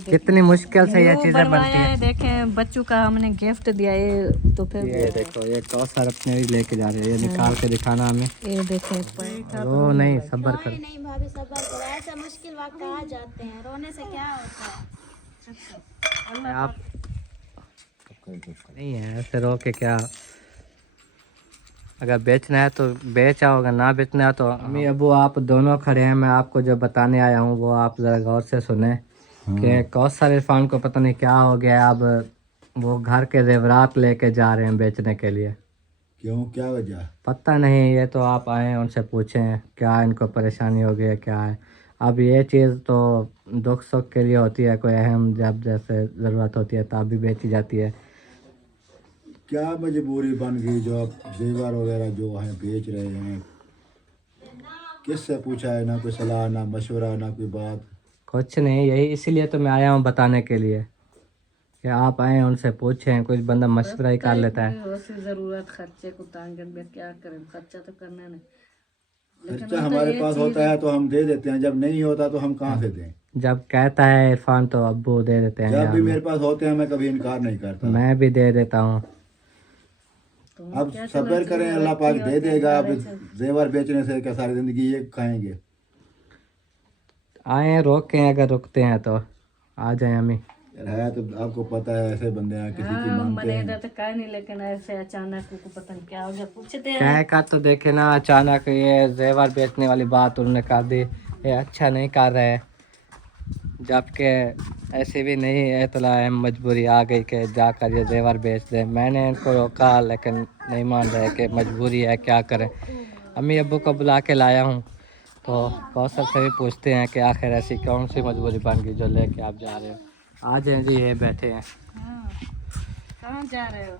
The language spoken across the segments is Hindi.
कितनी मुश्किल से ये चीजें बनती हैं। देखें बच्चों का हमने गिफ्ट दिया ये, तो फिर ये देखो ये कौसर अपने ही लेके जा रहे हैं, ये निकाल के दिखाना हमें। ये देखें रो नहीं, सब्र कर। नहीं भाभी सब्र करो, ऐसा मुश्किल वक्त आ जाते हैं, रोने से क्या होता है। आप नहीं है ऐसे रो के क्या, अगर बेचना है तो बेच आओ, अगर ना बेचना है तो अम्मी अबू आप दोनों खड़े हैं। मैं आपको जो बताने आया हूँ वो आप ज़रा गौर से सुने कि कौसर इरफान को पता नहीं क्या हो गया, अब वो घर के जेवरात लेके जा रहे हैं बेचने के लिए। क्यों, क्या वजह? पता नहीं, ये तो आप आए उनसे पूछें क्या इनको परेशानी हो गई है क्या है। अब ये चीज़ तो दुख सुख के लिए होती है, कोई अहम जब जैसे ज़रूरत होती है तब भी बेची जाती है। क्या मजबूरी बन गई जो आप जेवर वगैरह जो है बेच रहे हैं? किससे पूछा है? ना कोई सलाह, ना मशवरा, ना कोई बात? कुछ नहीं, यही इसीलिए तो मैं आया हूँ बताने के लिए कि आप आए उनसे पूछें, कुछ बंदा मशवरा ही कर लेता है। जरूरत खर्चे को तांगे में क्या करें, खर्चा तो करना नहीं। खर्चा हमारे पास होता है तो हम दे देते हैं, जब नहीं होता तो हम कहाँ से दें? जब कहता है इरफान तो अब्बू दे देते हैं। जब भी मेरे पास होते हैं मैं कभी इनकार नहीं करता। मैं भी दे देता हूँ। अब सब्र करें, अल्लाह पाक दे देगा। अब जेवर बेचने से क्या सारी जिंदगी ये खाएंगे? आए रोकें, अगर रुकते हैं तो आ जाए अम्मी। है तो आपको पता है ऐसे बंदे हैं, किसी की मानते हैं तो कह नहीं, लेकिन ऐसे अचानक को पता नहीं क्या हो गया, पूछते हैं। कह कर तो देखे ना, अचानक ये जेवर बेचने वाली बात उन्होंने कर दी, ये अच्छा नहीं कर रहे। जबकि ऐसी भी नहीं इतला है, मजबूरी आ गई कि जाकर ये जेवर बेच दे। मैंने इनको रोका लेकिन नहीं मान रहे कि मजबूरी है, क्या करें। अम्मी अब्बू को बुला के लाया हूँ तो कौशल से भी पूछते हैं कि आखिर ऐसी कौन सी मजबूरी बन गई जो लेके आप जा रहे हो। आ जाए जी, ये बैठे हैं। कहाँ जा रहे हो?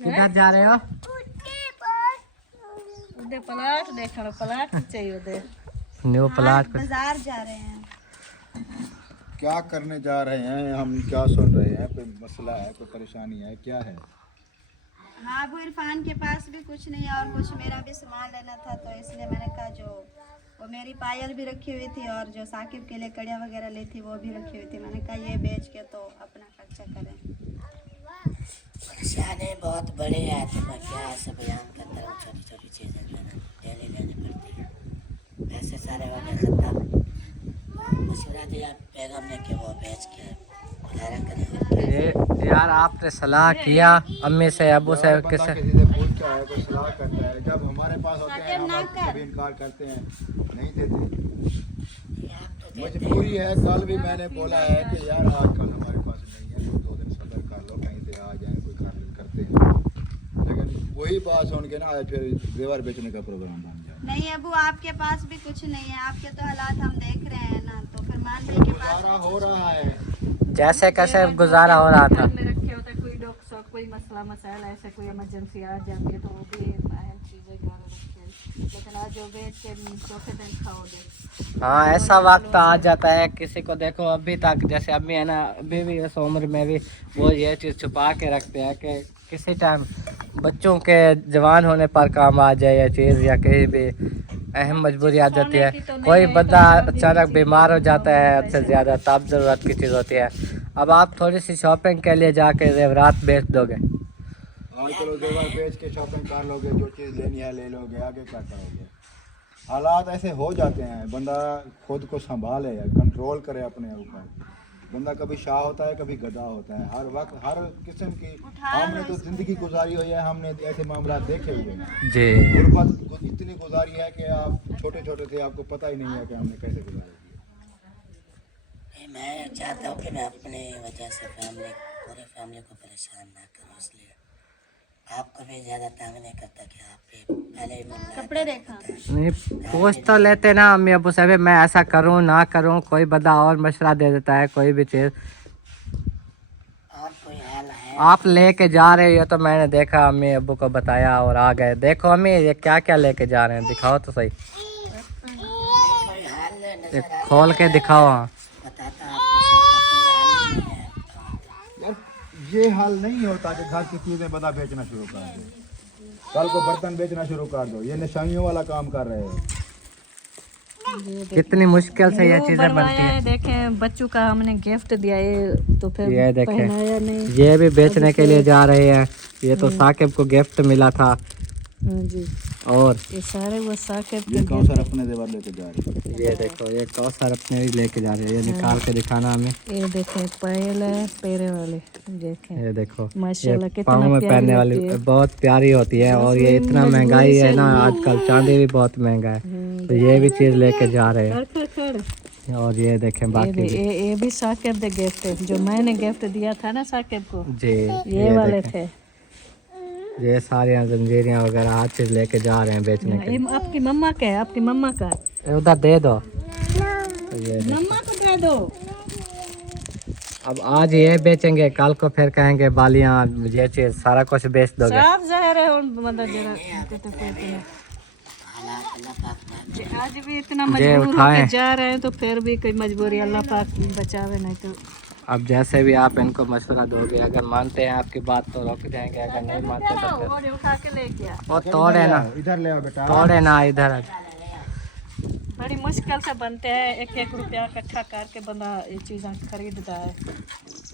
किधर जा रहे हो? उधर प्लाट देखना, प्लाट चाहिए उधर। न्यू प्लाट पे बाजार जा रहे हैं। क्या करने जा रहे हैं? हम क्या सुन रहे हैं? कोई मसला है, कोई परेशानी है, क्या है? हाँ, वो इरफान के पास भी कुछ नहीं है और कुछ मेरा भी सामान लेना था, तो इसलिए मैंने कहा जो वो मेरी पायल भी रखी हुई थी और जो साकिब के लिए कड़िया वगैरह ली थी वो भी रखी हुई थी, मैंने कहा ये बेच के तो अपना खर्चा करें। परेशानी बहुत बड़ी है, तो मैं क्या ऐसे बयान करता हूँ। छोटी छोटी चीज़ें जो है डेली लेनी पड़ती है, पैसे सारे हो गए खत्म। मशवरा दिया बेगम ने कि वो बेच के गुजारा करें। ये यार आपने सलाह किया अम्मी से अबू से, किसे किसी से पूछता है, कोई सलाह करता है, जब हमारे पास होते हैं हम आपको कभी इनकार करते हैं, नहीं देते। मजबूरी है। कल भी मैंने बोला है कि यार आजकल हमारे पास नहीं है, तो 2 दिन सब्र कर लो, कहीं से आ जाए, कोई काम करते हैं। लेकिन वही बात सुन के ना आज फिर जेवर बेचने का प्रोग्राम बन जाए। नहीं अबू, आपके पास भी कुछ नहीं है, आपके तो हालात हम देख रहे हैं ना, तो फिर मान भाई के पास गुजारा हो रहा है, जैसे कैसे गुजारा हो रहा था। में रखे होते, कोई डॉक शॉक, कोई मसला मसाइल ऐसे कोई इमरजेंसी आ जाती है तो वो भी अहम चीज़ें घर रखे हैं। लेकिन आज जो बेच के चौथे दिन खाओगे। हाँ, ऐसा वक्त आ जाता है किसी को। देखो अभी तक जैसे अम्मी है ना, अभी भी इस उम्र में भी वो ये चीज़ छुपा के रखते हैं कि किसी टाइम बच्चों के जवान होने पर काम आ जाए ये चीज़, या कहीं भी अहम मजबूरी आ जाती है। कोई बंदा अचानक बीमार हो जाता है हद से ज़्यादा, तब ज़रूरत की चीज़ होती है। अब आप थोड़ी सी शॉपिंग के लिए जाके जेवरात बेच दोगे, आजकल जेवर बेच के शॉपिंग कर लोगे, जो चीज़ लेनी है ले लोगे, आगे क्या करोगे? हालात ऐसे हो जाते हैं, बंदा खुद को संभाले, कंट्रोल करे अपने ऊपर। बंदा कभी शाह होता है, कभी गधा होता है, हर वक्त हर किस्म की। हमने तो ज़िंदगी गुजारी हुई है, हमने ऐसे मामला देखे हुए हैं जी। गुर्बत इतनी गुजारी है कि आप छोटे छोटे थे, आपको पता ही नहीं है कि हमने कैसे गुजारी। मैं चाहता हूँ कि मैं अपनी वजह से पूरे फैमिली को परेशान ना करूँ, इसलिए आपको भी ज़्यादा तंग नहीं करता कि आप भी पहले ही कपड़े देखा नहीं पूछ तो लेते ना अम्मी अबू से भी, मैं ऐसा करूं ना करूं, कोई बंदा और मशवरा दे देता है कोई भी चीज़। और कोई हाल है? आप लेके जा रहे हो तो मैंने देखा, अम्मी अबू को बताया और आ गए। देखो अम्मी ये क्या क्या लेके जा रहे हैं, दिखाओ तो सही, कोई हाल ये खोल के दिखाओ। हाँ बताता आपको, कोई हाल नहीं है। यार ये हाल नहीं होता कि घर की चीज़ें बंदा बेचना शुरू कर दे, कल को बर्तन बेचना शुरू कर दो, ये निशानियों वाला काम कर रहे हो। कितनी मुश्किल से ये चीजें बनती बनवाया हैं। है, देखें बच्चों का हमने गिफ्ट दिया ये तो फिर ये देखें, पहनाया नहीं। ये भी बेचने के लिए जा रहे हैं। ये तो साकिब को गिफ्ट मिला था। हाँ जी, और ये सारे वो साकिब के ये गिफ्ट। कौन सा अपने देवर लेके जा रहे हैं। ये देखो, ये कौसर अपने ही लेके जा रहे हैं। ये निकाल के दिखाना हमें। ये देखें पायल है पैरे वाले, देखें ये देखो, माशाल्लाह ये कितना पाँव में प्यारी पहनने वाली होती है। बहुत प्यारी होती है। और ये इतना महंगाई है ना आजकल, चांदी भी बहुत महंगा है, तो ये भी चीज लेके जा रहे हैं। खड़। और ये देखें बाकी भी। ये भी साकिब के गिफ्ट है, जो मैंने गिफ्ट दिया था ना साकिब को, जी, ये वाले देखें, थे। ये सारी जंजीरियाँ वगैरह हर चीज लेके जा रहे हैं बेचने के ये आपकी मम्मा का है, आपकी मम्मा का। लिए। उधर दे दो। तो ये देखो। मम्मा को दे दो। अब आज ये बेचेंगे, कल को फिर कहेंगे बालियाँ, ये चीज सारा कुछ बेच दोगे। साफ ज़ाहिर है मतलब जरा आज भी इतना मजबूर होकर जा रहे हैं तो फिर भी कोई मजबूरी अल्लाह पाक बचावे, नहीं तो अब जैसे भी आप इनको मशवरा दोगे, अगर मानते हैं आपकी बात तो रोक जाएंगे, अगर नहीं मानते तो फिर और उठा के ले गया। वो तोड़े ना, इधर ले आओ बेटा। तोड़े ना इधर। बड़ी मुश्किल से बनते हैं, एक एक रुपया इकट्ठा करके बंदा ये चीज़ें खरीदता है,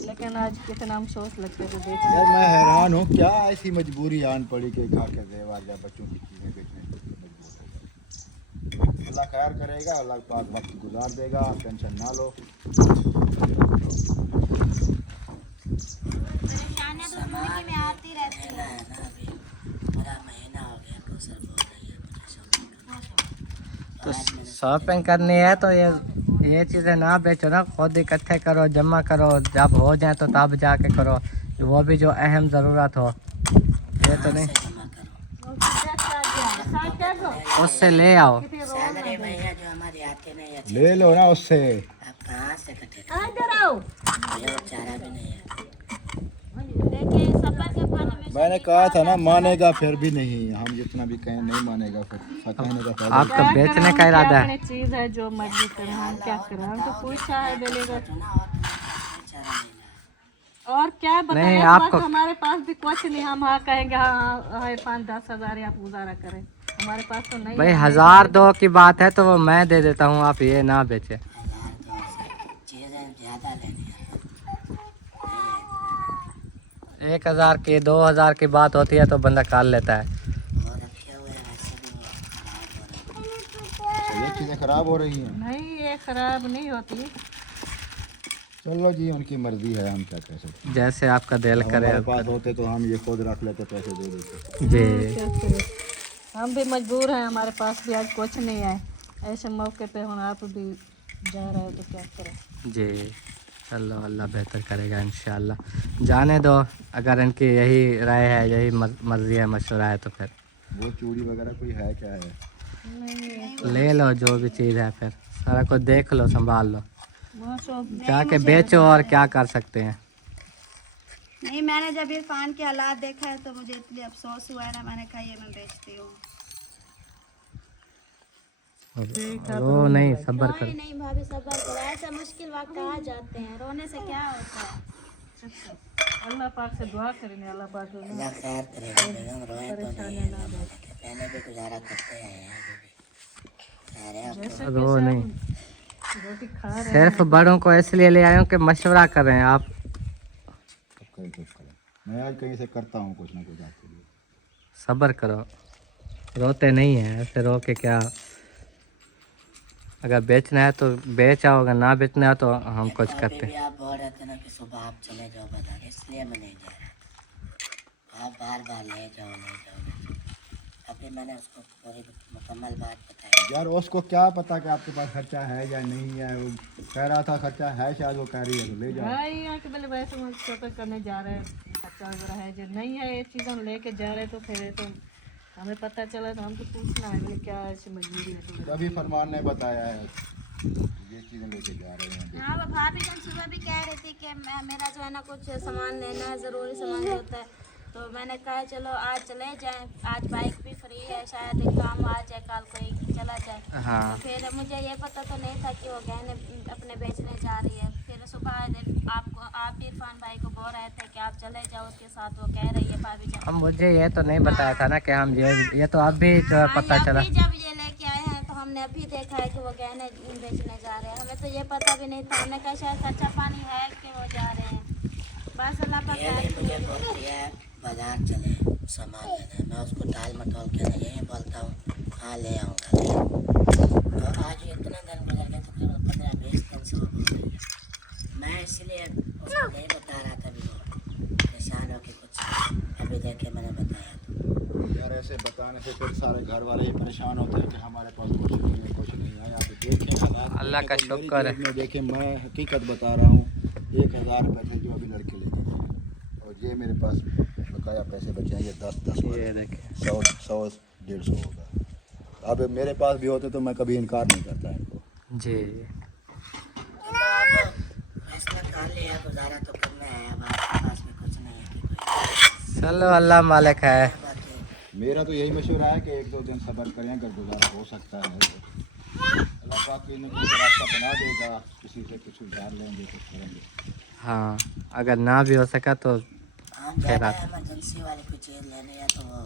लेकिन आज कितना अफसोस लगते थे बेचने। यार मैं हैरान हूँ, क्या ऐसी मजबूरी आन पड़ी कि खा के देवार या बच्चों की चीजें बेचने की मजबूर हो गए। अल्लाह खैर करेगा, अल्लाह पाक वक्त गुजार देगा, टेंशन ना लो। जिंदगी में आती रहती है। है ना, अभी पूरा महीना हो गया कौसर बोल रही है मुझे शॉपिंग करना। तो शॉपिंग करनी है तो ये चीज़ें ना बेचो ना, खुद इकट्ठे करो, जमा करो, जब हो जाए तो तब जाके करो, वो भी जो अहम ज़रूरत हो। ये तो नहीं, जमा करो, उससे ले आओ। सैलरी भैया जो हमारी आती नहीं है, ले लो ना उससे। आप कहाँ से कटे इधर आओ। भैया चारा भी नहीं है। मैंने कहा था ना, मानेगा फिर भी नहीं, हम जितना भी कहें नहीं मानेगा, फिर कहने का फायदा। आपका बेचने का इरादा है? चीज़ है जो मर्जी करें, हम क्या करें, हम तो पूछा है मिलेगा और क्या बताएं। नहीं, इस आपको वक्त हमारे पास भी कुछ नहीं, हम हाँ कहेंगे हाँ 5-10 हज़ार आप गुजारा करें, हमारे पास तो नहीं भाई है। 1000-2 की बात है तो वो मैं दे देता हूँ, आप ये ना बेचे। चीज़ें ज़्यादा लेनी है। 1000 की 2000 की बात होती है तो बंदा कर लेता है। और रखे हुए हैं वैसे भी वो खराब हो रहे हैं। ये चीजें खराब हो रही हैं। नहीं, ये खराब नहीं होती। चलो जी, उनकी मर्जी है, हम क्या कह सकते हैं। जैसे आपका दिल करे। हमारे पास होते तो हम ये खुद रख लेते, पैसे दे देते। जी, क्या करें? हम भी मजबूर हैं, हमारे पास भी आज कुछ नहीं है। ऐसे मौके पे हम आप भी जा रहे हो तो क्या करें। जी, चलो अल्लाह बेहतर करेगा इंशाल्लाह। जाने दो, अगर इनकी यही राय है, यही मर्जी है, मशवरा है तो फिर वो चूड़ी वगैरह कोई है क्या है? ले लो जो भी चीज़ है, फिर सारा कुछ देख लो, संभाल लो, वो सब जाके बेचो, और क्या कर सकते हैं। नहीं, मैंने जब इरफान के हालात देखा है तो मुझे इतनी अफसोस हुआ है ना, मैंने कहा ये मैं बेचती हूँ। रो नहीं, सब्र करो। नहीं भाभी, सब्र करो, ऐसा मुश्किल वक्त आ जाते हैं, रोने से क्या होता है। अल्लाह पाक से दुआ करेंगे, अल्लाह पाक जो ना अल्लाह खैर करेगा, बेगम रोए तो नहीं है ना, पहले भी गुजारा करते हैं अभी भी। अरे अब जैसे रो नहीं, रोटी खा रहे हैं। सिर्फ बड़ों को इसलिए ले आए हूँ कि मशवरा कर रहे हैं आप। मैं आज कहीं से करता हूँ कुछ ना कुछ आपके लिए। सब्र करो, रोते नहीं हैं, ऐसे रो के क्या। अगर बेचना है तो बेच आओ, अगर ना बेचना है तो हम कुछ अभी करते भी हैं। आप बोल रहे थे ना कि सुबह आप चले जाओ बाजार, इसलिए मैं नहीं जा रहा। आप बार बार ले जाओ। अभी मैंने उसको पूरी मुकम्मल बात बताई। यार उसको क्या पता कि आपके पास खर्चा है या नहीं है, वो कह रहा था खर्चा है, शायद वो कह रही है तो ले जाओ। हाँ, यहाँ के पहले वैसे हम शॉपिंग करने जा रहे हैं, खर्चा वगैरह है जो नहीं है, ये चीज़ हम लेके जा रहे हैं, तो फिर ये तो हमें पता चला तो हमको पूछना है बोले क्या ऐसी मजबूरी है तुम्हें। तभी फरमान ने बताया है ये चीज़ें लेके जा रहे हैं। हाँ, वो भाभी जब सुबह भी कह रही थी कि मेरा जो है ना कुछ सामान लेना है, ज़रूरी सामान जो होता है, तो मैंने कहा चलो आज चले जाएं, आज बाइक भी फ्री है, शायद एक काम आ जाए, कल कोई चला जाए। हाँ, तो फिर मुझे ये पता तो नहीं था कि वो गहने अपने बेचने जा रही है। फिर सुबह आप इरफान भाई को बोल रहे थे कि आप चले जाओ उसके साथ, वो कह रही है भाभी जान। अब मुझे ये तो नहीं बताया था ना कि हम ये तो अब भी जो है पता चला। जब ये लेके आए हैं तो हमने अभी देखा है कि वो गहने बेचने जा रहे हैं। हमें तो ये पता भी नहीं था, हमने कहा शायद कच्चा पानी है कि वो जा रहे हैं। बस अल्लाह पाक ये नहीं मुझे बोलती है बाजार चले सामान लेने, मैं उसको टाल मटोल के नहीं यही बोलता हूँ हाँ ले आऊँगा। तो आज इतना दिन गुजर गया, तकरीबन 15-20 दिन से वो बोल रही है। मैं इसलिए उसको नहीं बता रहा था अभी, वो परेशान हो के कुछ अभी देखे मैंने बताया तो यार ऐसे बताने से फिर सारे घर वाले ही परेशान होते हैं कि हमारे पास कुछ नहीं है, कुछ नहीं है। आप देखें हालात, अल्लाह का देखें तो मेरी शुक्र है। जेब में देखें, मैं हकीकत बता रहा हूँ, 1000 रुपये थे जो अभी लड़के लेके गए, और ये मेरे पास बकाया पैसे बचे हैं, ये 10 ये देखें 100-150 होगा। अब मेरे पास भी होते तो मैं कभी इनकार नहीं करता इनको। जी। चलो अब फैसला कर लिया, गुजारा तो करना है, अब आपके पास भी कुछ नहीं है कि कोई चलो अल्लाह मालिक है। बाकी मेरा तो यही मशवरा है कि 1-2 दिन सब्र करें, अगर गुजारा हो सकता है तो अल्लाह पाक ने कोई रास्ता बना देगा, किसी से कुछ उधार लेंगे, कुछ करेंगे। हाँ, अगर ना भी हो सका तो हम ज़्यादा इमरजेंसी वाली कोई चीज़ लेनी है तो वो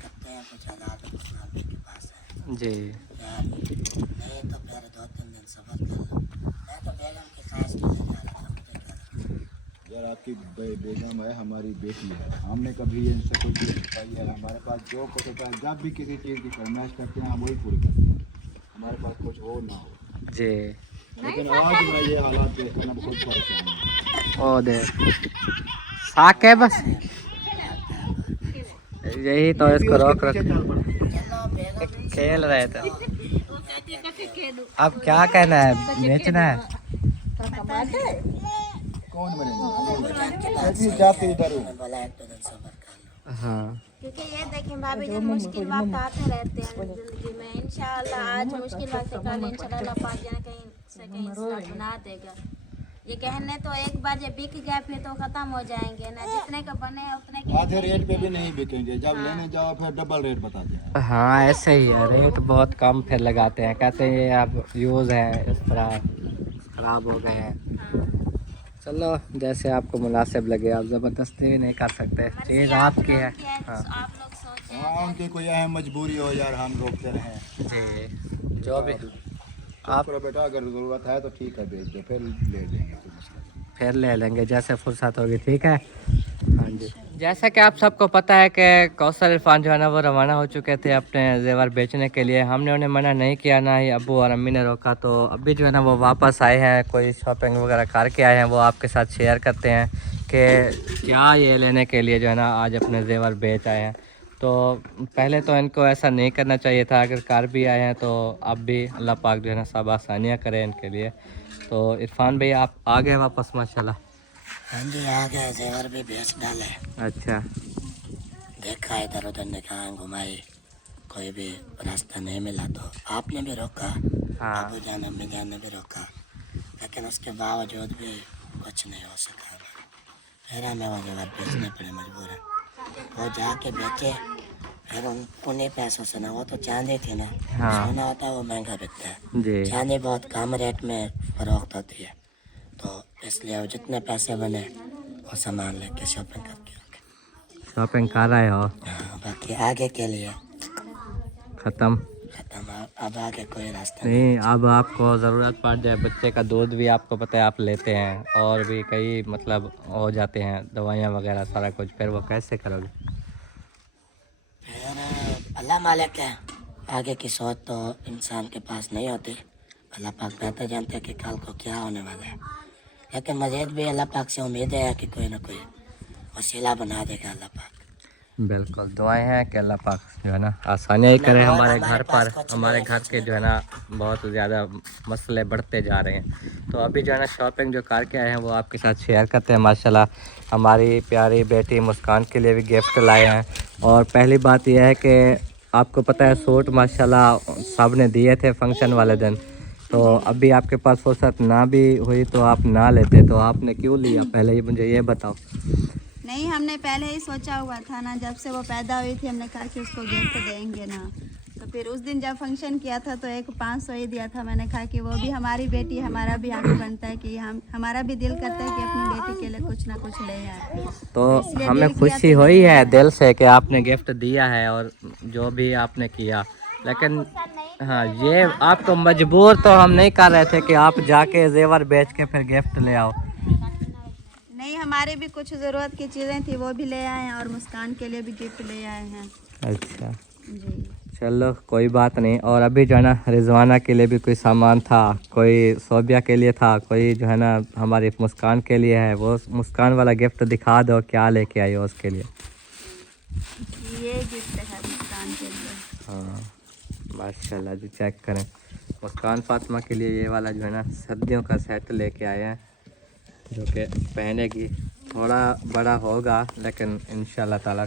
करते हैं, कुछ हालात के पास है जी। यार, नहीं तो फिर 2-3 दिन सब्र कर लो। मैं तो बेगम की ख्वाहिश के लिए जा रहा था, मुझे क्या लगता यार आपकी बेगम है, हमारी बेटी है, हमने कभी इनसे कोई चीज़ छुपाई है? हमारे पास जो कुछ होता है, जब भी किसी चीज़ की फरमाइश करते हैं हम वही पूरी करते हैं, हमारे पास कुछ हो ना हो। जी। लेकिन आज मैं ये हालात देख कर मैं खुद परेशान हूँ। ओ दे साके बस यही तो इसको रोक रख चलो बेगम खेल रहे थे। अब क्या कहना है, बेचना है? कौन बनेगा? ऐसी जाती इधर हूँ। मैं बोला 1-2 दिन सब्र कर लो। हाँ क्योंकि ये देखें भाभी जब मुश्किल वक्त आते रहते हैं जिंदगी में, इंशाअल्लाह आज मुश्किल वक्त से कल इंशाअल्लाह अल्लाह पाक जाने कहीं से कहीं इंसान बना देगा। ये गहने तो एक बार जब बिक गया फिर तो खत्म हो जाएंगे ना, जितने का बने हैं उतने के आधे रेट पे भी नहीं बिकेंगे, जब लेने जाओ फिर डबल रेट बताते हैं। हाँ ऐसे ही है, रेट बहुत कम फिर लगाते हैं, कहते हैं ये अब यूज़ है, इस तरह ख़राब हो गए हैं। चलो जैसे आपको मुनासिब लगे, आप ज़बरदस्ती भी नहीं कर सकते, चीज़ आपकी है। हाँ आप लोग सोचें। हाँ उनकी कोई अहम मजबूरी हो यार, हम रोकते रहें। जी जो भी आप बेटा अगर ज़रूरत है तो ठीक है, भेज दो, फिर ले लेंगे, कोई मसला नहीं। फिर ले लेंगे जैसे फुर्सत होगी, ठीक है। हाँ जी, जैसा कि आप सबको पता है कि कौसर इरफान जो है ना वो रवाना हो चुके थे अपने जेवर बेचने के लिए। हमने उन्हें मना नहीं किया, ना ही अब्बू और अम्मी ने रोका। तो अभी जो है ना वो वापस आए हैं, कोई शॉपिंग वगैरह करके आए हैं, वो आपके साथ शेयर करते हैं कि क्या ये लेने के लिए जो है ना आज अपने जेवर बेच आए हैं। तो पहले तो इनको ऐसा नहीं करना चाहिए था, अगर कार भी आए हैं तो अब भी अल्लाह पाक जो है ना सब आसानियाँ करें इनके लिए। तो इरफान भाई आप आ गए वापस माशाल्लाह। हाँ जी आ गए, जेवर भी बेच डाले। अच्छा देखा इधर उधर निकाह घुमाई, कोई भी रास्ता नहीं मिला तो आपने भी रोका, हाँ अबू जान अम्मी जान ने भी रोका, लेकिन उसके बावजूद भी कुछ नहीं हो सका। फिर हमें वो जेवर बेचने पड़े मजबूर। वो जाके बेचे, फिर उन्हीं पैसों से ना, वो तो चांदी थी ना, हाँ। सोना होता है वो महंगा बिकता है, जी चांदी बहुत कम रेट में फरोख्त होती है, तो इसलिए वो जितने पैसे बने वो सामान लेके शॉपिंग करके आ गए। शॉपिंग कर रहे हो? हाँ, बाकी आगे के लिए ख़त्म खत्म, अब आगे कोई रास्ता नहीं। अब आपको ज़रूरत पड़ जाए, बच्चे का दूध भी आपको पता है आप लेते हैं, और भी कई मतलब हो जाते हैं, दवाइयाँ वगैरह सारा कुछ, फिर वो कैसे करोगे? फिर अल्लाह मालिक है, आगे की सोच तो इंसान के पास नहीं होती। अल्लाह पाक बेहतर जानते हैं कि कल को क्या होने वाला है, लेकिन मज़ीद भी अल्लाह पाक से उम्मीद है कि कोई ना कोई वसीला बना देगा अल्लाह पाक। बिल्कुल दुआएं हैं कि अल्लाह पाक जो है ना आसानियाँ ही करे हमारे घर पर। हमारे घर के जो है ना बहुत ज़्यादा मसले बढ़ते जा रहे हैं। तो अभी जो है ना शॉपिंग जो करके आए हैं वो आपके साथ शेयर करते हैं। माशाल्लाह हमारी प्यारी बेटी मुस्कान के लिए भी गिफ्ट लाए हैं। और पहली बात यह है कि आपको पता है सूट माशाल्लाह सब ने दिए थे फंक्शन वाले दिन, तो अभी आपके पास फुर्सत ना भी हुई तो आप ना लेते, तो आपने क्यों लिया पहले ये मुझे ये बताओ। नहीं, हमने पहले ही सोचा हुआ था ना, जब से वो पैदा हुई थी हमने कहा कि उसको गिफ्ट देंगे ना, तो फिर उस दिन जब फंक्शन किया था तो एक 500 ही दिया था। मैंने कहा कि वो भी हमारी बेटी, हमारा भी हक बनता है कि हमारा भी दिल करता है कि अपनी बेटी के लिए कुछ ना कुछ ले आए। तो इसलिए हमें दिल खुशी किया तो हुई है दिया। दिल से कि आपने गिफ्ट दिया है और जो भी आपने किया, लेकिन हाँ, ये आपको मजबूर तो हम नहीं कर रहे थे कि आप जाके जेवर बेच के फिर गिफ्ट ले आओ। नहीं, हमारे भी कुछ ज़रूरत की चीज़ें थी, वो भी ले आए हैं और मुस्कान के लिए भी गिफ्ट ले आए हैं। अच्छा, जी चलो कोई बात नहीं। और अभी जो है ना रिजवाना के लिए भी कोई सामान था, कोई सोबिया के लिए था, कोई जो है ना हमारी मुस्कान के लिए है। वो मुस्कान वाला गिफ्ट दिखा दो, क्या लेके आई हो उसके लिए। ये गिफ्ट है मुस्कान के लिए। हाँ माशाल्लाह जी, चेक करें। मुस्कान फातिमा के लिए ये वाला जो है ना सर्दियों का सेट लेके आए हैं, जो कि पहनेगी। थोड़ा बड़ा होगा लेकिन इंशाल्लाह ताला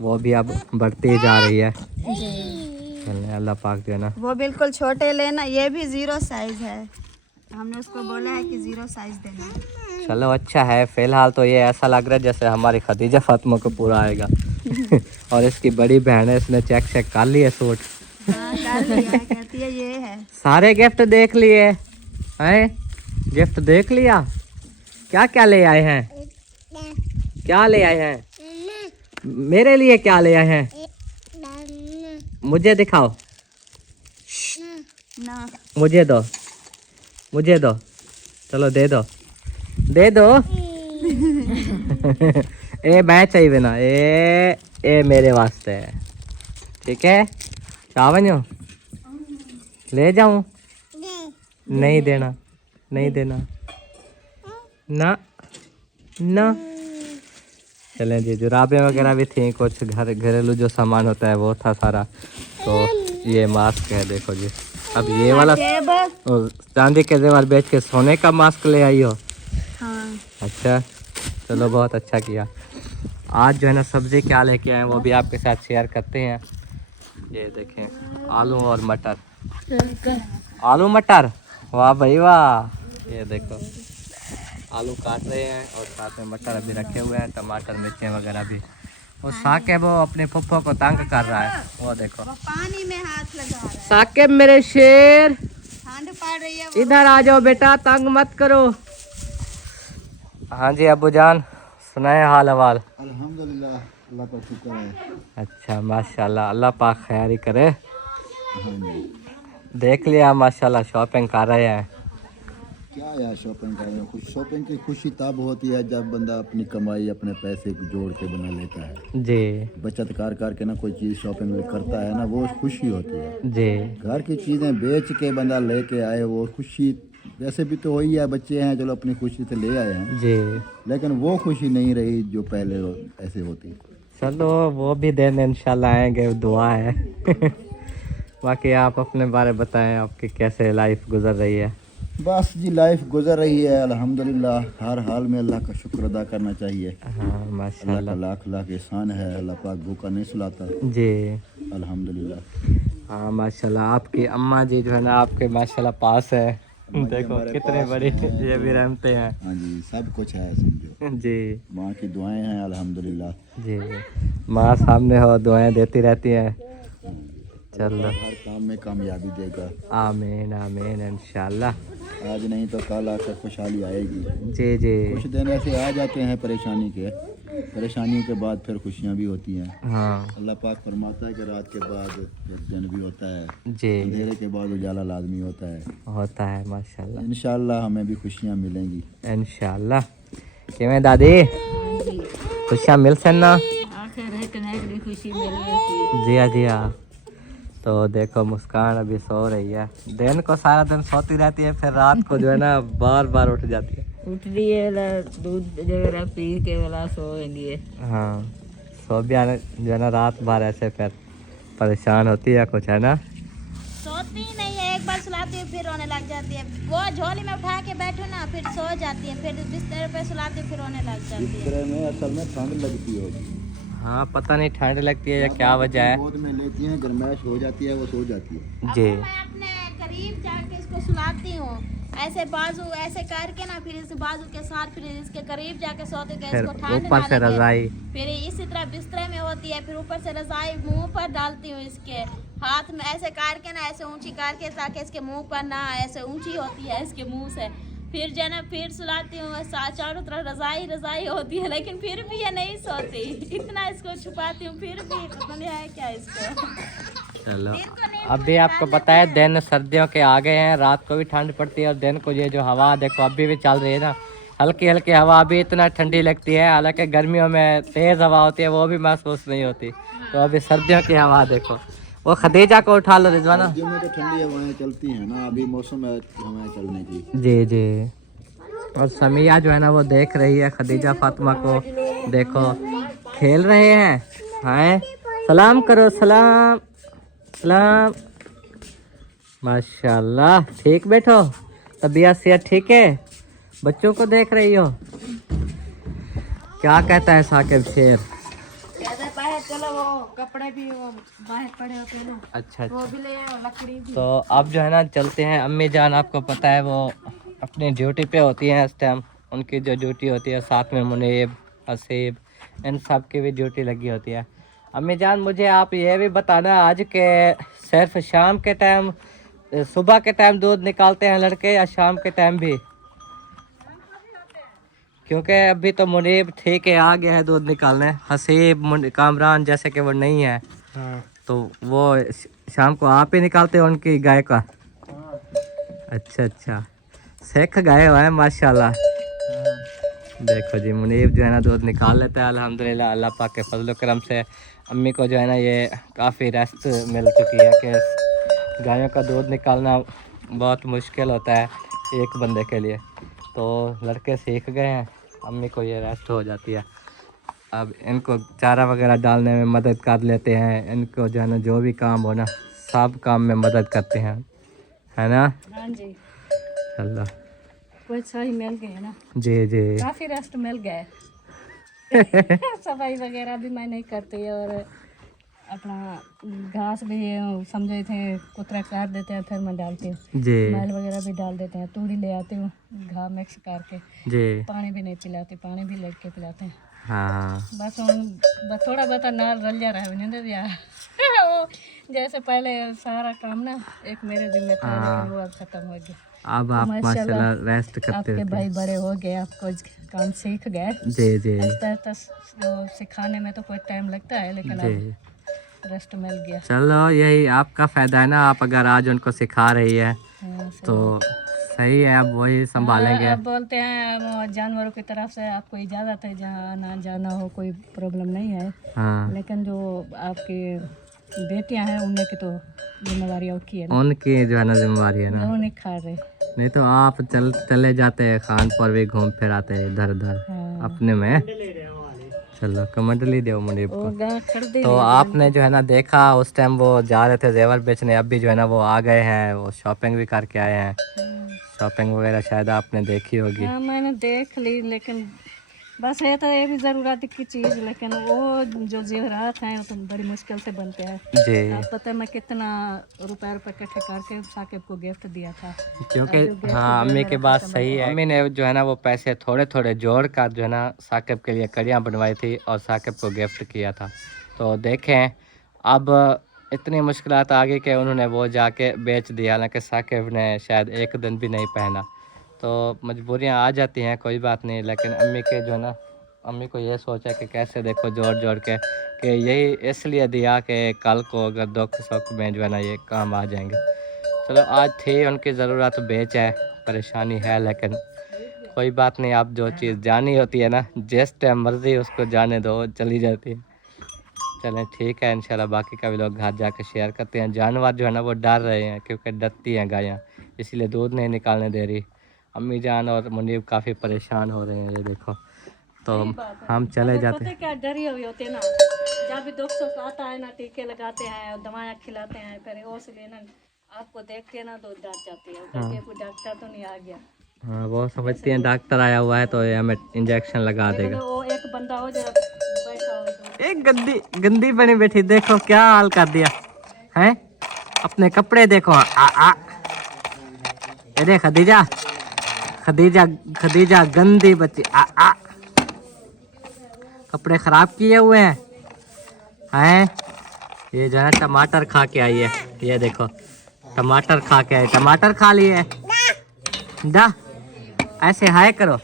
वो भी अब बढ़ती जा रही है। चलने अल्लाह पाक जो है ना, वो बिल्कुल छोटे लेना, ये भी 0 साइज है। हमने उसको बोला है कि 0 साइज देना। चलो अच्छा है। फ़िलहाल तो ये ऐसा लग रहा है जैसे हमारी खदीजा फातिमा को पूरा आएगा। और इसकी बड़ी बहन है, इसने चेक चेक कर लिए सूट। हाँ, कर लिया है, कहती है ये है। सारे गिफ्ट देख लिए हैं? गिफ्ट देख लिया? क्या क्या ले आए हैं? क्या ले आए हैं? मेरे लिए क्या ले आए हैं? मुझे दिखाओ। ना मुझे दो, मुझे दो। चलो दे दो, दे दो। ए मैं चाहिए ना, ए मेरे वास्ते है, ठीक है? चावन्यो ले जाऊं? नहीं देना, नहीं देना ना ना। चलें जी, जुराबें वगैरह भी थी, कुछ घरेलू जो सामान होता है वो था सारा। तो ये मास्क है, देखो जी। अब ये वाला चांदी के जेवर बेच के सोने का मास्क ले आई हो? हाँ। अच्छा, चलो बहुत अच्छा किया। आज जो है ना सब्ज़ी क्या लेके आए हैं वो भी आपके साथ शेयर करते हैं। ये देखें, आलू और मटर। आलू मटर, वाह भाई वाह। ये देखो आलू काट रहे हैं और साथ में मटर अभी रखे हुए हैं, टमाटर मिर्चें वगैरह भी। और साकिब वो अपने फुफ्फो को तंग कर रहा है, वो देखो। वो पानी में हाथ लगा रहा है। साकिब मेरे शेर, ठंड पड़ रही है। इधर आ जाओ बेटा, तंग मत करो। हाँ जी अब्बू जान, सुनाए हाल हवाल? अल्हम्दुलिल्लाह, अल्लाह का शुक्र है। अच्छा माशाल्लाह, अल्लाह पाक खैर ही करे। हाँ जी। देख लिया माशाल्लाह, शॉपिंग कर रहे हैं। क्या यार शॉपिंग कर रहे हो? शॉपिंग की खुशी तब होती है जब बंदा अपनी कमाई अपने पैसे को जोड़ के बना लेता है जी। बचत कर के ना कोई चीज़ शॉपिंग करता है ना, वो खुशी होती है जी। घर की चीज़ें बेच के बंदा लेके आए, वो खुशी वैसे भी तो वही है, बच्चे हैं चलो अपनी खुशी से ले आए हैं जी, लेकिन वो खुशी नहीं रही जो पहले ऐसे होती। चलो वो भी दिन इंशाल्लाह आएंगे, दुआ है। बाकी आप अपने बारे बताएं, आपकी कैसे लाइफ गुजर रही है? बस जी लाइफ गुजर रही है अल्हम्दुलिल्लाह, हर हाल में अल्लाह का शुक्र अदा करना चाहिए। हाँ अल्लाह माशाल्लाह का लाख लाख एहसान है, अल्लाह पाक भूखा नहीं सुलाता। जी। अल्हम्दुलिल्लाह। हाँ माशाल्लाह, आपकी अम्मा जी जो है ना आपके माशाल्लाह पास है। देखो कितने बड़ी ये भी रहमते हैं। हाँ जी, सब कुछ है समझो। जी माँ की दुआएं हैं अल्हम्दुलिल्लाह। जी, माँ सामने हो, दुआएं देती रहती हैं। चलो हर काम में कामयाबी देगा। आमीन आमीन इंशाल्लाह। आज नहीं तो कल आकर खुशहाली आएगी। जी जी। कुछ दिन ऐसे आ जाते हैं परेशानियों के बाद फिर खुशियाँ भी होती हैं। हाँ अल्लाह पाक फरमाता है कि रात के बाद एक दिन भी होता है, जी, अंधेरे के बाद उजाला लाजमी होता है। होता है माशाल्लाह। इंशाल्लाह हमें भी खुशियाँ मिलेंगी। इंशाल्लाह। किवें दादी, खुशियाँ मिल सन ना? आखिर एक ना एक खुशी मिल गई। जी हाँ जी हाँ। तो देखो मुस्कान अभी सो रही है, दिन को सारा दिन सोती रहती है, फिर रात को जो है ना बार बार उठ जाती है। उठ रही है, दूध वगैरह पी के वाला सो लिए। हाँ, सोबिया ने जो है ना रात भर ऐसे फिर परेशान होती है कुछ, है ना? सोती ही नहीं है, एक बार सुलाती हूँ फिर रोने लग जाती है। वो झोली में उठा के बैठो ना, फिर सो जाती है, फिर बिस्तर पे सुलाती हूँ फिर रोने लग जाती है। बिस्तर में असल में ठंड लगती होगी। हाँ पता नहीं ठंड लगती है या क्या वजह है। गोद में लेती हैं, गर्माइश हो जाती है, वो सो जाती है। जी। अब मैं अपने करीब जाके इसको सुलाती हूँ, ऐसे बाजू ऐसे करके ना, फिर इस बाजू के साथ फिर इसके करीब जाके सोते हैं, फिर इसको ठंड ऊपर ना से लगे। रजाई, फिर इसी तरह बिस्तर में होती है, फिर ऊपर से रजाई मुंह पर डालती हूँ, इसके हाथ में ऐसे करके ना, ऐसे ऊंची करके ताकि इसके मुंह पर ना, ऐसे ऊंची होती है इसके मुंह से। फिर जो है ना फिर सुलाती हूँ, चारों तरफ रजाई होती है, लेकिन फिर भी ये नहीं सोती। इतना इसको छुपाती हूँ फिर भी पता नहीं है क्या इसको। चलो अभी आपको पता है दिन सर्दियों के आ गए हैं, रात को भी ठंड पड़ती है और दिन को ये जो हवा देखो अभी भी चल रही है ना, हल्की हल्की हवा अभी इतना ठंडी लगती है, हालांकि गर्मियों में तेज़ हवा होती है वो भी महसूस नहीं होती। तो अभी सर्दियों की हवा देखो। वो खदीजा को उठा लो रिजवाना। सर्दियों में तो ठंडी हवाएं चलती हैं ना, अभी मौसम है हवाएं चलने की। जी जी। और समिया जो है ना वो देख रही है खदीजा फातिमा को, देखो खेल रहे हैं। हैं सलाम करो, सलाम सलाम। माशाल्लाह, ठीक बैठो, तबीयत सेहत ठीक है? बच्चों को देख रही हो? क्या कहता है साकिब शेर? चलो वो कपड़े भी वो बाहर पड़े होते हैं, अच्छा वो भी ले आओ, लकड़ी भी। तो अब जो है ना चलते हैं। अम्मी जान आपको पता है वो अपनी ड्यूटी पे होती हैं इस टाइम, उनकी जो ड्यूटी होती है, साथ में मुनीब, हसीब, इन सब की भी ड्यूटी लगी होती है। अम्मी जान मुझे आप ये भी बताना आज के सिर्फ शाम के टाइम, सुबह के टाइम दूध निकालते हैं लड़के या शाम के टाइम भी? क्योंकि अभी तो मुनीब ठीक है आ गया है दूध निकालने, हसीब कामरान जैसे कि वो नहीं है। हाँ। तो वो शाम को आप ही निकालते हो उनकी गाय का? हाँ। अच्छा अच्छा, सीख गए हो है माशाल्लाह। हाँ। देखो जी मुनीब जो है ना दूध निकाल लेता है अल्हम्दुलिल्लाह, अल्लाह पाक के फजल करम से। अम्मी को जो है ना ये काफ़ी रेस्ट मिल चुकी है कि गायों का दूध निकालना बहुत मुश्किल होता है एक बंदे के लिए, तो लड़के सीख गए हैं, अम्मी को ये रेस्ट हो जाती है। अब इनको चारा वगैरह डालने में मदद कर लेते हैं, इनको जो है ना जो भी काम हो ना सब काम में मदद करते हैं, है ना? हाँ जी। चलो कोई सही मिल गए ना? जी जी। काफ़ी रेस्ट मिल गए। सफाई वगैरह भी मैं नहीं करती और अपना घास भी समझे थे कुतरा काट देते हैं, फिर मैं डालती हूँ जी। मैल वगैरह भी डाल देते हैं, तूड़ी ले आती हूँ घास मिक्स करके जी। पानी भी नहीं पिलाते, पानी भी लेके के पिलाते हैं। हाँ बस थोड़ा बहुत नाल रल जा रहा है नहीं दिया। वो जैसे पहले सारा काम ना एक मेरे जिम्मे था, लेकिन वो अब खत्म हो गया। अब आप माशाल्लाह रेस्ट करते आपके भाई बड़े हो गए, आपको काम सीख गए। जी जी। वो सिखाने में तो कोई टाइम लगता है, लेकिन अब रेस्ट मिल गया। चलो यही आपका फ़ायदा है ना, आप अगर आज उनको सिखा रही है तो सही है, अब वही संभालेंगे। अब बोलते हैं जानवरों की तरफ से आपको इजाज़त है जहाँ आना जाना हो, कोई प्रॉब्लम नहीं है। हाँ। लेकिन जो आपकी बेटियां हैं उनकी तो जिम्मेवारी उनकी है ना, उनकी जो है ना जिम्मेवारी है ना, वो नहीं खा रहे। नहीं तो आप चले जाते हैं खानपुर भी घूम फिर आते हैं इधर उधर। हाँ। अपने में चलो कमंडली दो मुनीब को। तो आपने जो है ना देखा उस टाइम वो जा रहे थे जेवर बेचने, अभी जो है ना वो आ गए हैं, वो शॉपिंग भी करके आए हैं। शॉपिंग वगैरह शायद आपने देखी होगी। हाँ मैंने देख ली, लेकिन बस है तो ये भी ज़रूरत की चीज़, लेकिन वो जो जेवरात हैं वो तो बड़ी मुश्किल से बनते हैं जी। आप पता है मैं कितना रुपए इकट्ठे करके साकिब को गिफ्ट दिया था, क्योंकि हाँ अम्मी की बात सही है। अम्मी ने जो है ना वो पैसे थोड़े थोड़े जोड़ कर जो है ना साकिब के लिए कड़ियाँ बनवाई थी और साकिब को गिफ्ट किया था। तो देखें अब इतनी मुश्किलात आ गई कि उन्होंने वो जाके बेच दिया, हालांकि साकिब ने शायद एक दिन भी नहीं पहना। तो मजबूरियां आ जाती हैं, कोई बात नहीं, लेकिन अम्मी के जो है ना अम्मी को ये सोचा कि कैसे देखो जोड़ जोड़ के कि यही इसलिए दिया कि कल को अगर दुख सुख में जो है ना ये काम आ जाएंगे। चलो आज थी उनकी ज़रूरत, बेच है, परेशानी है, लेकिन कोई बात नहीं। आप जो चीज़ जानी होती है ना जिस टाइम मर्जी उसको जाने दो, चली जाती है। चलें ठीक है, इंशाल्लाह बाकी का भी लोग घर जाकर शेयर करते हैं। जानवर जो है ना वो डर रहे हैं क्योंकि डरती हैं गायें, इसीलिए दूध नहीं निकालने दे रही। अम्मी जान और मुनीब काफ़ी परेशान हो रहे हैं, ये देखो। तो हम चले जाते हैं। क्या डरी हुई होती है ना, जब भी दुख सुख आता है ना टीके लगाते हैं, दवाएं खिलाते हैं, फिर इसलिए ना आपको देखते ना तो डर जाती है। हाँ। कोई डॉक्टर तो नहीं आ गया। हाँ वो समझती हैं डॉक्टर आया हुआ है तो ये हमें इंजेक्शन लगा देगा। वो एक बंदा हो जो एक गंदी बनी बैठी, देखो क्या हाल कर दिया है, अपने कपड़े देखो। अरे खदीजा खदीजा खदीजा गंदी बच्ची, कपड़े खराब किए हुए हैं। ये जो है टमाटर खा के आई है, ये देखो टमाटर खा के आई, टमाटर खा लिए। दा ऐसे हाय करो,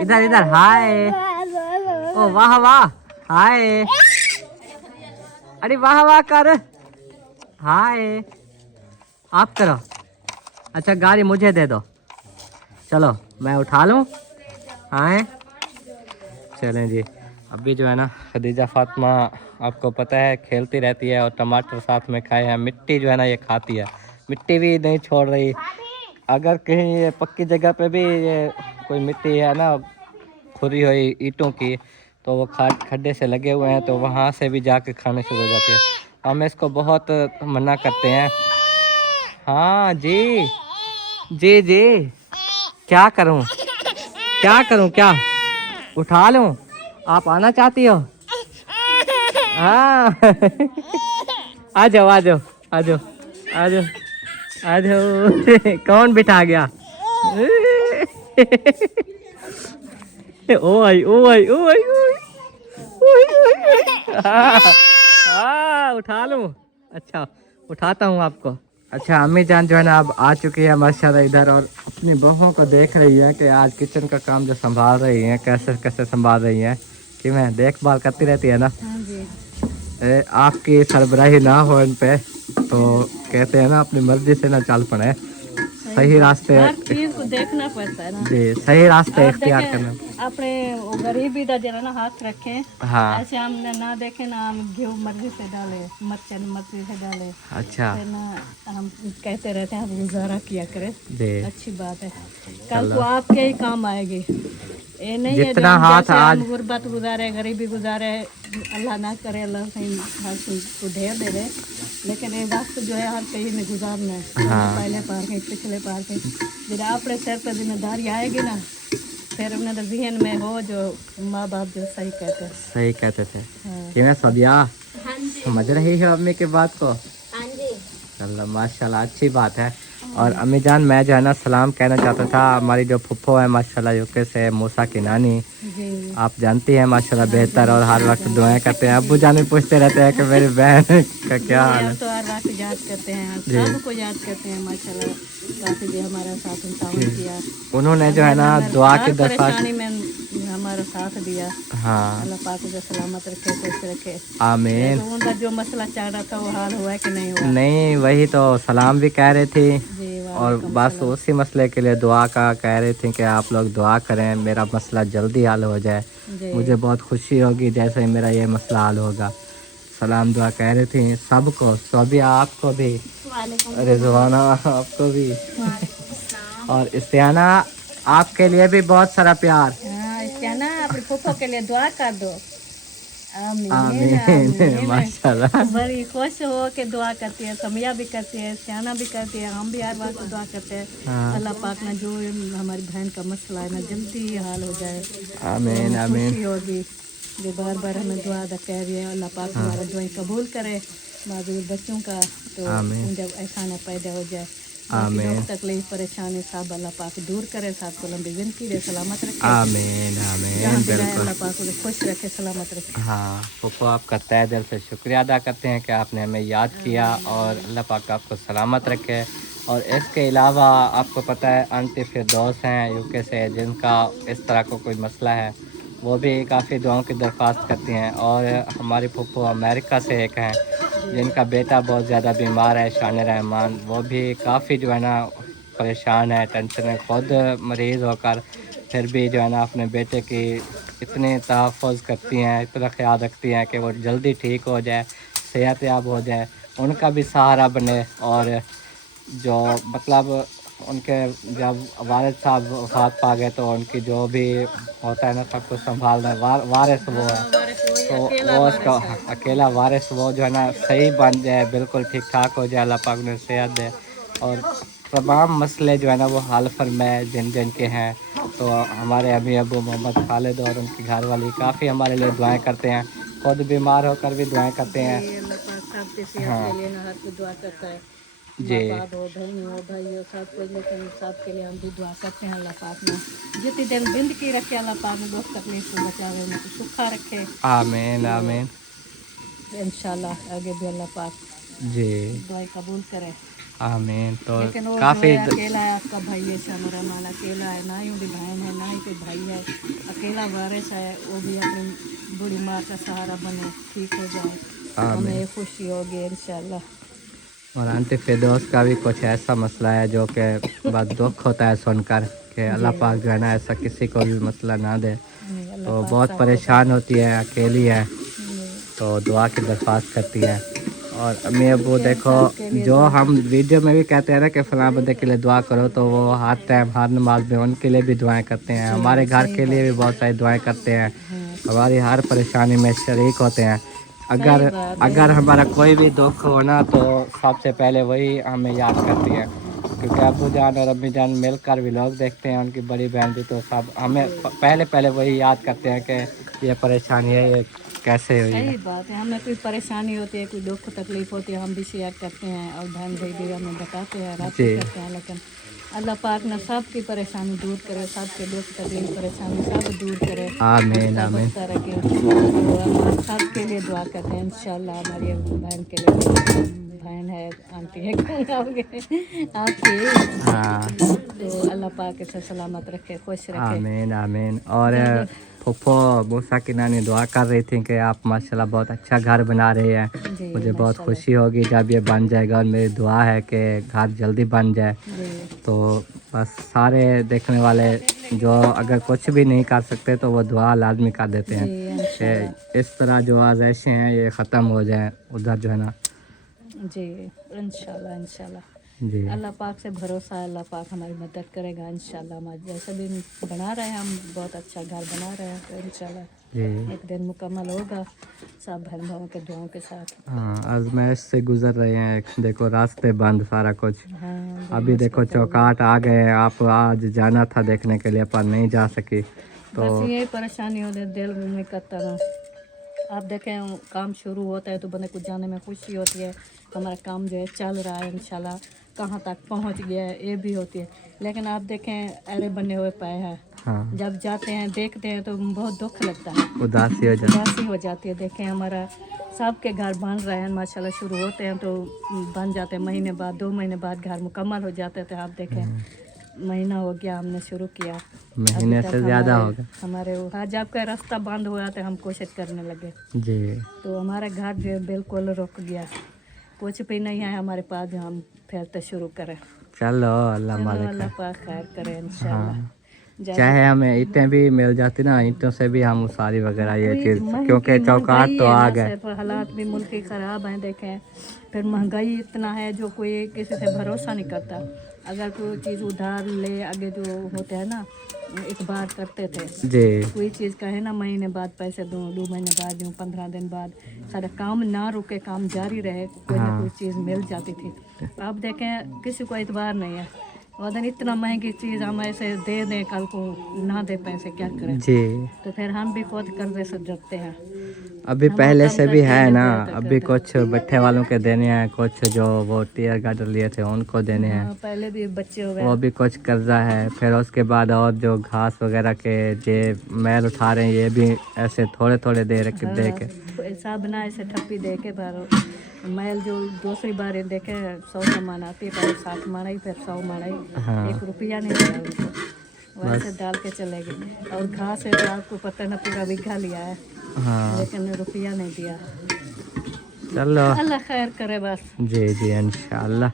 इधर इधर हाय। ओ वाह वाह हाय, अरे वाह वाह कर, हाय, आप करो। अच्छा गाड़ी मुझे दे दो, चलो मैं उठा लूँ। हाँ चलें जी। अभी जो है ना खदीजा फातिमा आपको पता है खेलती रहती है और टमाटर साथ में खाए हैं। मिट्टी जो है ना ये खाती है, मिट्टी भी नहीं छोड़ रही। अगर कहीं ये पक्की जगह पे भी ये कोई मिट्टी है ना खुरी हुई ईंटों की, तो वो खड्डे से लगे हुए हैं तो वहाँ से भी जाके खाने शुरू हो जाती है। हम इसको बहुत मना करते हैं। हाँ जी जी जी, क्या करूँ क्या करूँ, क्या उठा लूँ? आप आना चाहती हो? हाँ आ जाओ आ जाओ आ जाओ आ जाओ आ जाओ। कौन बिठा गया? ओ आई ओ आई ओ आई ओ आई। हाँ उठा लूँ। अच्छा उठाता हूँ आपको। अच्छा अम्मी जान जो है ना अब आ चुकी है माशाल्लाह इधर, और अपनी बहुओं को देख रही है कि आज किचन का काम जो संभाल रही हैं कैसे कैसे संभाल रही हैं, कि मैं देखभाल करती रहती है ना। हाँ जी। आपकी सरबराही ना हो इन पे तो कहते हैं ना अपनी मर्जी से ना चल पड़े, सही रास्ते हर चीज को देखना पड़ता है ना जी, सही रास्ते और इख्तियार देखें, करना। अपने वो गरीबी का जरा ना हाथ रखें। हाँ ऐसे हम ना देखें ना, हम घी मर्जी से डाले, मर्चन मर्जी से डाले, अच्छा फिर ना हम कहते रहते हैं हम गुजारा किया करें। जी, अच्छी बात है, कल को आपके ही काम आएगी। ये नहीं है जो जितना हम हाथ जैसे आज हम गुर्बत गुजारे, गरीबी गुजारे, अल्लाह ना करे, अल्लाह कहीं हाथ को ढेर दे दे, लेकिन ये वक्त जो है हर कहीं में गुजारना है। हाँ। पहले पार कहीं पिछले पार कहीं, जब अपने सर पर जिम्मेदारी आएगी ना, फिर उन्हें तो जहन में हो जो माँ बाप जो सही कहते हैं। सही कहते थे हाँ। कि ना सदिया हाँ जी। समझ रही है अम्मी की बात को। हाँ जी। चलो माशाल्लाह अच्छी बात है। और अम्मी जान मैं जो है ना सलाम कहना चाहता था, हमारी जो फुफ्फो है माशाल्लाह यूके से, मूसा की नानी, जी आप जानती हैं माशाल्लाह बेहतर, और हर वक्त दुआएं करते हैं। अब्बू जान भी पूछते रहते हैं कि मेरी बहन का क्या हाल है। हम तो हर वक्त याद करते हैं, जी। सबको याद करते हैं माशाल्लाह। काफी भी हमारा साथ ताउन किया, उन्होंने जो है ना दुआ की हर दरख्वास्त। परेशानी में हमारा साथ दिया। हाँ अल्लाह पाक उसे सलामत रखे, खुश रखे। आमीन। तो उनका जो मसला चल रहा था वो हाल हुआ है कि नहीं हुआ? नहीं वही तो सलाम भी कह रही थी, जी और वालेकुम बस सलाम। उसी मसले के लिए दुआ का कह रही थी कि आप लोग दुआ करें मेरा मसला जल्दी हल हो जाए। जी मुझे बहुत खुशी होगी जैसे ही मेरा ये मसला हल होगा। सलाम दुआ कह रही थी सबको, सोबिया आपको भी, रिजवाना आपको भी, और इस्तियाना आपके लिए भी बहुत सारा प्यार। हाँ इसका ना अपने फूफो के लिए दुआ कर दो। आमीन आमीन आमीन। माशाल्लाह। बड़ी खुश हो के दुआ करती है, समिया भी करती है, सियाना भी करती है, हम भी हर बात दुआ करते हैं। हाँ। अल्लाह पाक ना जो हमारी बहन का मसला है ना जल्दी हाल हो जाए। आमीन तो आमीन खुशी होगी जो बार बार हमें दुआ अदा कह रही है। अल्लाह पाक हमारा दुआएं कबूल करे, माजूर बच्चों का तो आमीन। जब एहसान पैदा हो जाए, आमीन तकलीफ परेशानी सब अल्लाह पाक दूर करे, सबको लंबी जिंदगी दे, सलामत रखे। आमीन आमीन जहाँ भी जाए बिल्कुल। अल्लाह पाक उसे खुश रखे, सलामत रखे। हाँ फूफो आपका तहे दिल से शुक्रिया अदा करते हैं कि आपने हमें याद किया, और अल्लाह पाक आपको सलामत रखे। और इसके अलावा आपको पता है आंटी फिरदौस हैं यूके से, जिनका इस तरह का कोई मसला है, वो भी काफ़ी दुआओं की दरख्वास्त करती हैं। और हमारी फूफो अमेरिका से एक हैं जिनका बेटा बहुत ज़्यादा बीमार है, शान रहमान, वो भी काफ़ी जो है ना परेशान है, टेंशन है, ख़ुद मरीज़ होकर फिर भी जो है ना अपने बेटे की इतने तहफ़्फ़ुज़ करती हैं, इतना ख्याल रखती हैं कि वो जल्दी ठीक हो जाए, सेहतयाब हो जाए, उनका भी सहारा बने। और जो मतलब उनके जब वालिद साहब वफ़ात पा गए तो उनकी जो भी होता है ना सब कुछ संभालना वारिस वो है, तो वो उसका अकेला वारिस वो जो है ना सही बन जाए, बिल्कुल ठीक ठाक हो जाए, अल्लाह पाक ने सेहत दे, और तमाम मसले जो है ना वो हल फरमाए जिन जिन के हैं। तो हमारे अभी अबू मोहम्मद खालिद और उनकी घरवाली काफ़ी हमारे लिए दुआएं करते हैं, खुद बीमार होकर भी दुआएं करते हैं। अल्लाह पाक सबके सेहत के लिए ना हर कोई दुआ करता है, जी माँ बाप हो, बहन हो, भाई हो, सब कुछ, लेकिन सबके लिए हम भी दुआ करते हैं। अल्लाह पाक ने जितनी दिन जिंदगी रखे, अल्लाह पाक ने दुख तकलीफ से बचावे, उनको सुखा रखे। आमीन आमीन इंशाल्लाह आगे भी अल्लाह पाक जी दुआएं कबूल करे। आमीन। तो लेकिन वो काफ़ी जो है अकेला है, आपका भाई है शान रहमान, अकेला है, ना ही उनकी बहन है, ना ही कोई भाई है, अकेला वारिस है, वो भी अपनी बूढ़ी माँ का सहारा बने, ठीक हो जाए, हमें खुशी होगी इंशाल्लाह। और आंटी फिरदौस का भी कुछ ऐसा मसला है जो कि बहुत दुख होता है सुनकर कि अल्लाह पाक जो है ना ऐसा किसी को भी मसला ना दे। तो बहुत परेशान होती है, अकेली है, तो दुआ की दरख्वास्त करती है। और अम्मी अबू देखो, जो हम वीडियो में भी कहते हैं ना कि फलां बंदे के लिए दुआ करो, तो वो हर टाइम हर नमाज में उनके लिए भी दुआएं करते हैं, हमारे घर के लिए भी बहुत सारी दुआएं करते हैं, हमारी हर परेशानी में शरीक होते हैं। अगर हमारा कोई भी दुख हो ना तो सबसे पहले वही हमें याद करती है, क्योंकि अबू जान और अम्मी जान मिलकर भी लोग देखते हैं, उनकी बड़ी बहन भी, तो सब हमें पहले वही याद करते हैं कि ये परेशानी है, ये कैसे हुई है। सही बात है, हमें कोई परेशानी होती है, कोई दुख तकलीफ होती है, हम भी शेयर करते हैं और बहन भाई भी हमें बताते हैं, रास्ते करते हैं। लेकिन अल्लाह पाक ने सबकी परेशानी दूर करे, सबके दुख तकलीफ परेशानी सब दूर करे। आमीन आमीन। सबके लिए दुआ करते हैं इंशाल्लाह। हमारी बहन के लिए, बहन है, आंटी है, आपकी हाँ, तो अल्लाह पाक इसे सलामत रखे, खुश रखे। आमीन आमीन। और फुफ्फो मूसा की नानी दुआ कर रही थी कि आप माशाल्लाह बहुत अच्छा घर बना रही हैं, मुझे बहुत खुशी होगी जब ये बन जाएगा, और मेरी दुआ है कि घर जल्दी बन जाए। तो बस सारे देखने वाले जो अगर कुछ भी नहीं कर सकते तो वो दुआ लाजमी कर देते हैं कि इस तरह जो आज़ाइशें हैं ये ख़त्म हो जाएं उधर जो है ना। जी इंशाल्लाह इंशाल्लाह जी, अल्लाह पाक से भरोसा है, अल्लाह पाक हमारी मदद करेगा इंशाल्लाह। हम जैसे भी बना रहे हैं, हम बहुत अच्छा घर बना रहे हैं, तो इंशाल्लाह जी, एक दिन मुकम्मल होगा सब बहन भाइयों के दुआओं के साथ। हाँ, आजमाइश से गुजर रहे हैं, देखो रास्ते बंद सारा कुछ। हाँ अभी देखो चौकाट आ गए हैं, आप आज जाना था देखने के लिए पर नहीं जा सकी, तो बस यही परेशानी होती, दिल में करता ना। आप देखें काम शुरू होता है तो बंदे को जाने में खुशी होती है, हमारा काम जो है चल रहा है इंशाल्लाह, कहाँ तक पहुंच गया है ये भी होती है। लेकिन आप देखें अरे बने हुए पाए हैं, हाँ, जब जाते हैं देखते हैं तो बहुत दुख लगता है, उदासी हो जाती है। देखें हमारा सबके घर बन रहे हैं माशाल्लाह, शुरू होते हैं तो बन जाते हैं, महीने बाद 2 महीने बाद घर मुकम्मल हो जाते थे। आप देखें महीना हो गया हमने शुरू किया, महीने से ज़्यादा हो गया। हमारे वहाँ जब का रास्ता बंद हुआ तो हम कोशिश करने लगे, जी, तो हमारा घर जो बिल्कुल रुक गया, कुछ भी नहीं है हमारे पास जो हम फिर से शुरू करें। चलो अल्लाह मालिक अल्लाह है। पाक खैर करे इंशाल्लाह। चाहे हमें ईंटें भी मिल जाती ना, ईंटों से भी हम उसारी वगैरह ये चीज़, क्योंकि चौकाट तो आ गए, हालात भी मुल्क के ख़राब हैं। देखें फिर महंगाई इतना है जो कोई किसी से भरोसा नहीं करता। अगर कोई चीज़ उधार ले, आगे जो होते हैं ना इतबार करते थे, जी, कोई चीज़ कहे ना महीने बाद पैसे दूँ, 2 महीने बाद दूँ, 15 दिन बाद, सारा काम ना रुके, काम जारी रहे, कोई ना कोई चीज़ मिल जाती थी। अब देखें किसी को इतबार नहीं है, और इतना महंगी चीज़ हम ऐसे दे दें, कल को ना दे पैसे क्या करें। जी, तो फिर हम भी खुद कर्जे से डरते हैं। अभी पहले से भी है ना, अभी कुछ भट्ठे वालों के देने हैं, कुछ जो वो टीयर गार्डर लिए थे उनको देने हैं, पहले भी बच्चे हो गए, वो भी कुछ कर्जा है। फिर उसके बाद और जो घास वगैरह के जे मैल उठा रहे हैं ये भी ऐसे थोड़े थोड़े दे के ऐसा बना ऐसे ठप्पी दे के बार मैल जो दूसरी बार देखे 100 सामान आती है, पहले 60 माराई फिर 100 माराई, 1 रुपया नहीं दिया उनको, वैसे डाल के चले गए। और घास है तो आपको पता ना पूरा बीघा लिया है, हाँ, लेकिन रुपया नहीं दिया। चलो अल्लाह खैर करे बस। जी जी इंशाल्लाह।